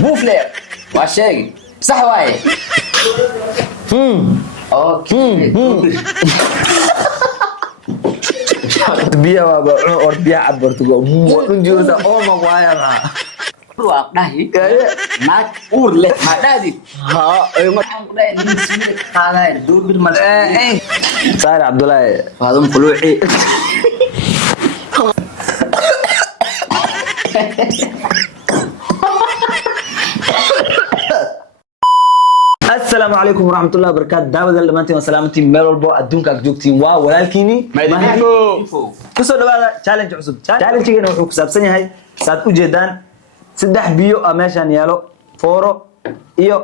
بوفلير واشيء صح واي اوكي biya waa or biya cabarto go unjoosa oo ma waaya ma waa dhahi naag uur leh ma dhaadi ha ay ma dhahay nin sii qaaday duubir mal saar abdullahi faadum khuluuci السلام عليكم ورحمة الله وبركاته دعوة لمانتي وسلامتي ميرول بو أدونك أكجوكتين ولكني كسر دبادة challenge عصب challenge كنا وحوك سابسني هاي ساد وجدان سدح بيو أماشان يالو فورو إيو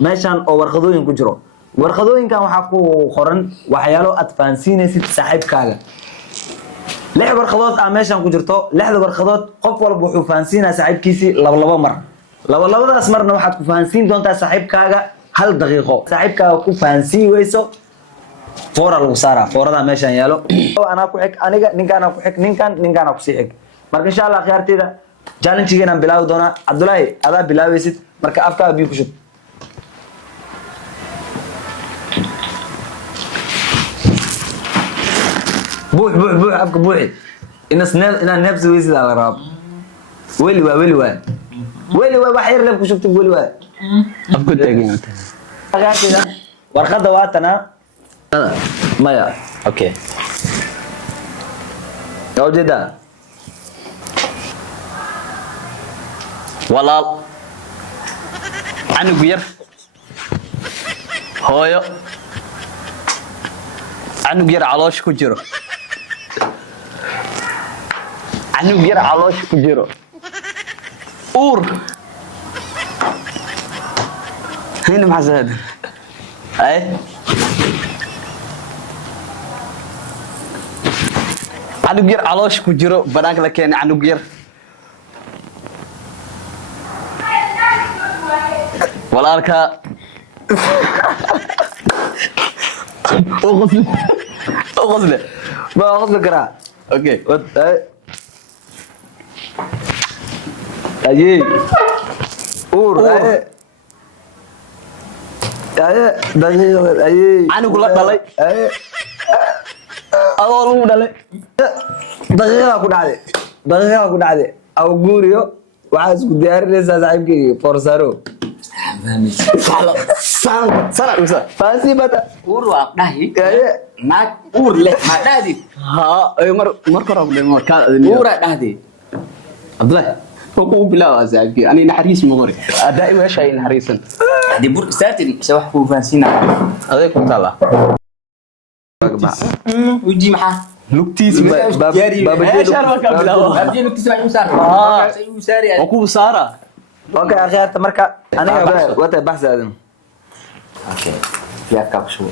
ماشان أو ورخدوين كجرو ورخدوين كان وحكو خورن وحيالو أتفانسيني ست صاحب كاغا لح ورخدوت أماشان كجرتو لح ورخدوت قف والبوحو فانسينا صاحب كيسي لبلبا مر لبلبا أسمرنا واحد كفانسين دونتا صاحب كاغا هل دقيقة صاحبك أكو فانسي ويسو فورا الوسارة فورا ده ماشان يالو أنا أكو حك أنا نينك أنا أكو حك نينك أنا أكو سيحك مرك إن شاء الله خيارتي ده جالن تيجينا بلاو دونا عبد الله هذا بلاو يسيت مرك أفكار بيكو شوف بوح أفك بوحي إن نفس ويسيت على راب ويلي وحير لك شفت ويلي أفكر تاجين غاتنا ورقة واتنا مايا أوكي موجودة walaal canug yar hooyo canug yar caloosh ku jiro canug yar caloosh ku jiro uur هنا مع زاد اي canug yar caloosh ku jiro banaank la keenay canug yar walaalka اغسل ما أخذ كرا اوكي أجي أور دقيقة أي عنق لا دلي adoo lagu dhalay دقيقة كنا عادي أو جوريو waxaa isku diyaarinaysaa saaxiibkii Forsaro sana usa faasi bada uur waa dhahi naag uur leh ma dhaadi ha ay mar kora ku dhimo ka adniyo uura dhahdi abdullah ku bilaa azaabki ani naxariis ma hore adaa ima shay naxariisan hadii bur saatin se wax ku faansiina aday ku tala uji maxaa lugtiis baba abdi lugtiis ma yusar yusari oo ku saara okay akhiyaarta marka aniga wata baxs aadan okay ya kabshu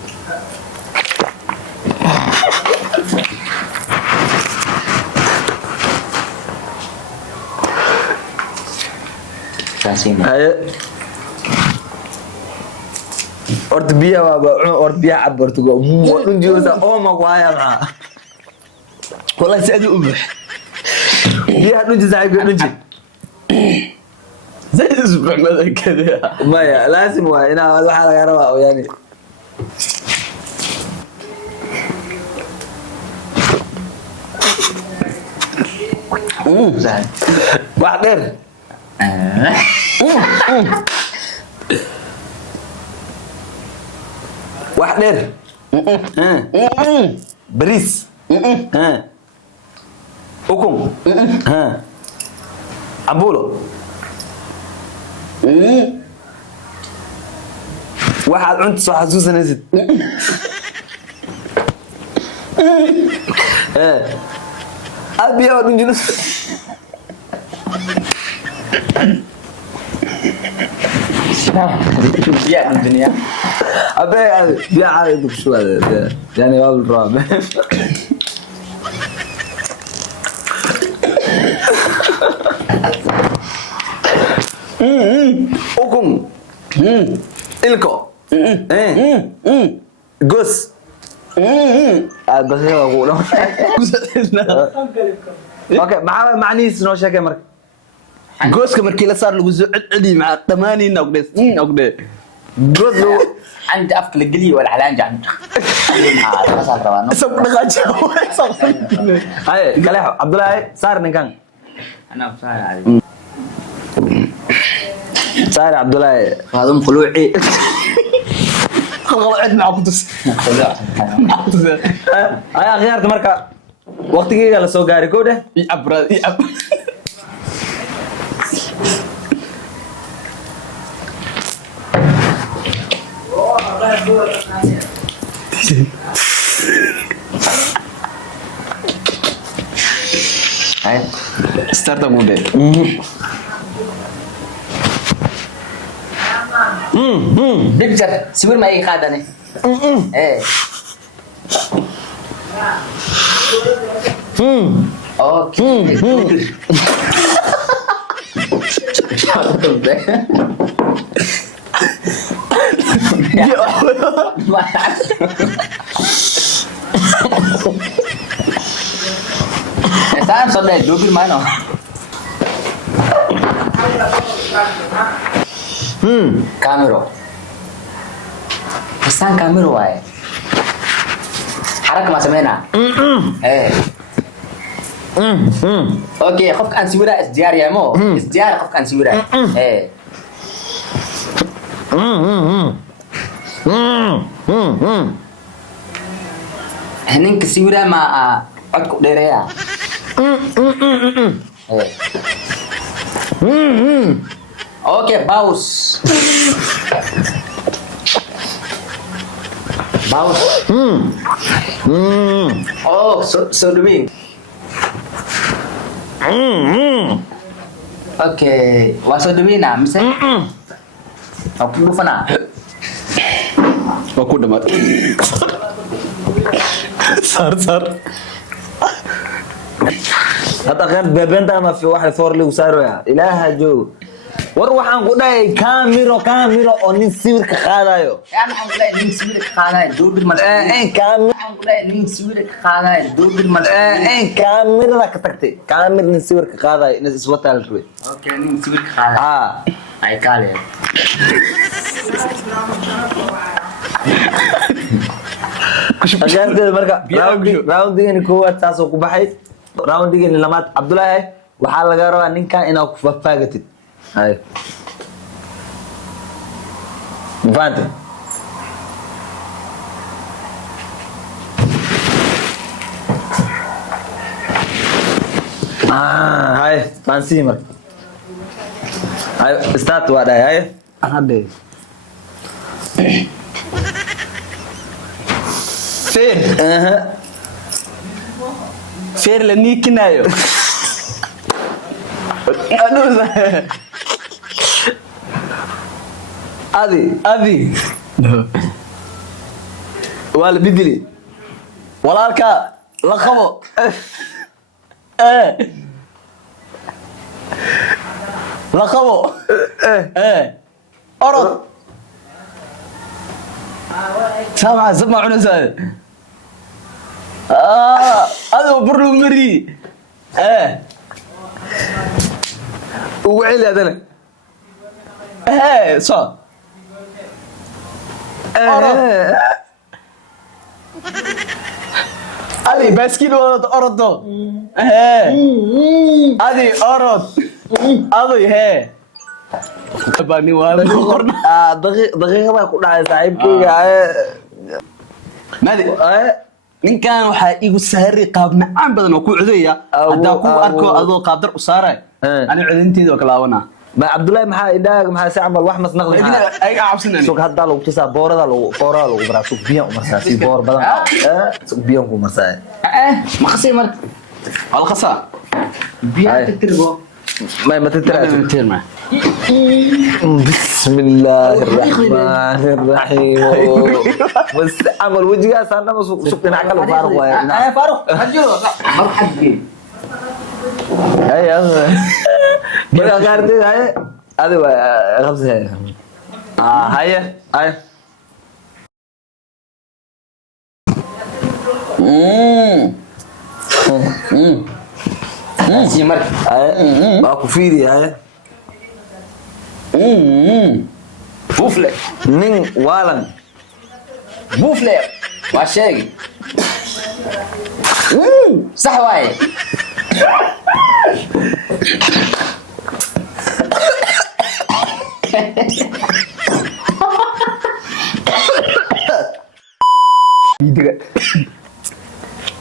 faansiina orda biya cabarto go unjoosa oo ma waaya ma والله سأدي أمح biyaha dhunji saaxiibka dhunji زي الأسبوع ماذا كذا maya laasim waa inaa waxaa laga rabaa oo yani wax dheer wax dheer bariis ukun cambuulo waxaad cunta soo xasuusanaysid abiya waa dhunjino biya dunia abe biya caadi dugso yani waa roob ukun ilko gos daqiiqada ku dhaw okay maxaa macnihiisa noo sheegay marka gooska markii la saar lagu soo celi maca dhamaanina ogdee good lo عندي أفكار الجلي ولا على أنجح حصل روانو sab dhaqaaji hay kale Abdullahi saar ninkan أنا بصراحة علي saar Abdullahi هذا خلوعي khalqal cid maca ku tus خلوع hay akhyaarta marka waqtigeega la soo gaaray koodhe abra هاي start up mode بيكتشر سوير ما أي خادني إيه أوكي Saan sudah duduk mana? Kamera. Pesan kamera wae. Harap macam mana? Oke, khuf kan siwira SDR ya mo. SDR khuf kan siwira. Hening kesiwira ma codku dheereeya. Oke, baus. Baus. Oh, so doing. Oke, waso doing na, misalnya. Aku lupa na. waa ku dhamaad صار هذا غير بنت ما في واحد صور لي وصاروا يا إله جو وروح عن قداي كاميرا أني سير كخالايو يعني عن قلنا نين سوير كخالاي دور المال. كاميرا عن قلنا نين سوير كخالاي دور المال. كاميرا كتكتي كاميرا نسير كخالاي نسيت وتال شوي Oke, nين سوير كخالاي. Ay kali. أجل ده مركا راوند ini kuat taas oo ku baxay راوند ini lamaad Abdullahi waxa laga rabaa ninkan inaad ku faafagatid hay mafante hay fancy marka hay start waa dhahay hay hadde feer la niikinayo adi waa la bedeli walaalka la qabo la qabo orod سامع عنا سؤال هذا برلو مري وعيل هذا صح هذه باسكيل ولد أرضه هذه أرض هذه bani wala daqiiqada ku dhacay saaxiibkayga maadi ninkan waxa igu sahari qaab macaan badan oo ku cudaya hadaa ku arko adoo qaadar u saaray ani cudinteedu kala laabana ma Abdullahi maxaa idaaga maxaa si amal wax masnaqdi ay cabsanani soo hadda lagu tusaa boorada lagu baraa soo biyo u marsaa si boor badan soo biyo ku marsaa ma khasay mar wal khasa biyo tirgo ما تترى بسم الله الرحمن الرحيم بس عمل وجهي انا ما سقطنا عقل فاروق يا فاروق هجو مر حقي اي بلا غاردي هاي هذا خمسه هاي سيمر اكو فيدي هاي بوفلي nin waalan بوفلي واشيغي صح واي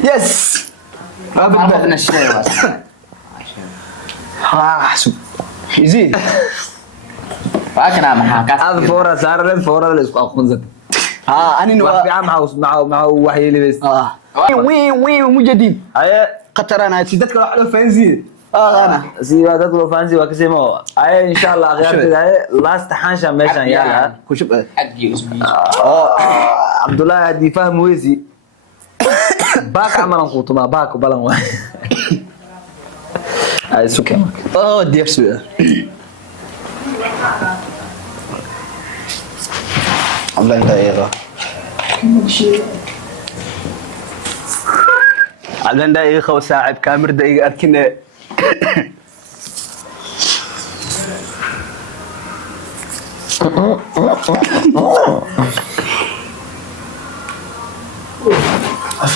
yes ما بدنا الشيء بس xasuub يزيد فاكر محاكاة aad foora saarleen foorada la isku aqoonsan ها انا wax fiican maxaa wax yeelibays وين وين مجدين aye قطر انا سيدتك واحد فانزي انا si dad loo fahansi waa kasimo aye insha Allah akhyaartida aye last xansha meeshan yaala كشب حقي اسمي Abdullah hadii fahmo weysi baak amalan qutuma baak balan waa ay sukem اه دير سوء الله يغيره عدن دقيقة وساعد كامير دقيقة أركنا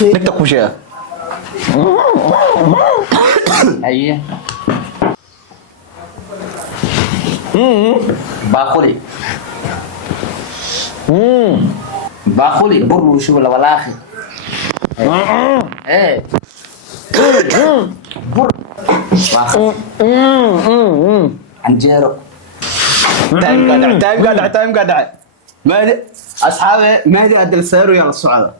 نكتب وشيا ايه باخولي باخولي برو شو ولا اخي ايه بر باخولي عنجيرو تايم قادع ما أصحابي ما أدري أدري سيروا يلا الصعادة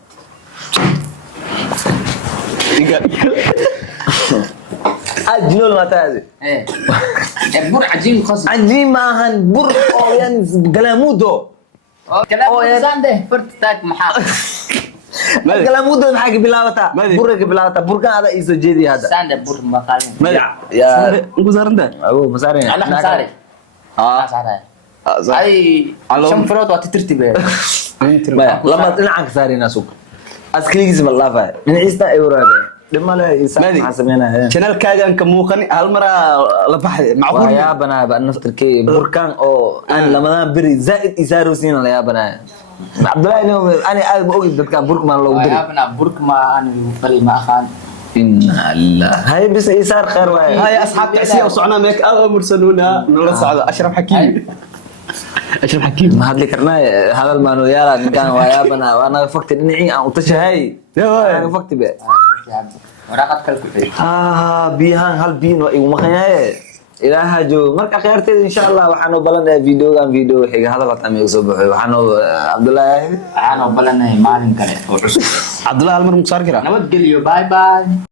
ajnol ma taade ايه بر عجين قصدي aji maahan bur oo yan galaamudo كلام يا- زانده فرت تاك محاق galaamudo maxaa ka bilaabataa Madi. burka ka bilaabataa burkan ada iisoo jeediya hadda زانده بر مقالين يا نقول زارنده awo masaarina انا مساري اي شم فروت وتترتب maya lama dhinacan ka saarina suuq askaligiis ma laafay dhinaciista ay waraageen dhimale insaan Madi. maxaa sameynaya شنال كاجان كموقني هالمرة لبحث waa معقول yaabanaaba naftirkay burkan oo aan lamadan beri zaid isaarosiina la yaabanaya Abdullahi inuu ani aad ma ogid dadka burk ma loogu diri ابنا برك ما انا بقلي ما اخان inna allah hay bis isaar khair waay هاي أصحاب تعسية وصعنا ميك أغا مرسلونا نلا صعدة أشرف حكيم أشرف حكيم ma hadli karnaa hadal maanu yaala ninkan waa yaabana waa naga fakti dhinacii aan u tashahay يا واي naga fakti be وراقد كالكوتي biyahan hal biin waa igu maqanyaye ilaaha joogo marka khayrteeda insha Allah waxaan u balanayaa videogan video xiga hadal qad ama soo baxay waxaan Abdullahi انا بلنا مالين كله عبد الله هالمرة مصار كده نود قليو باي باي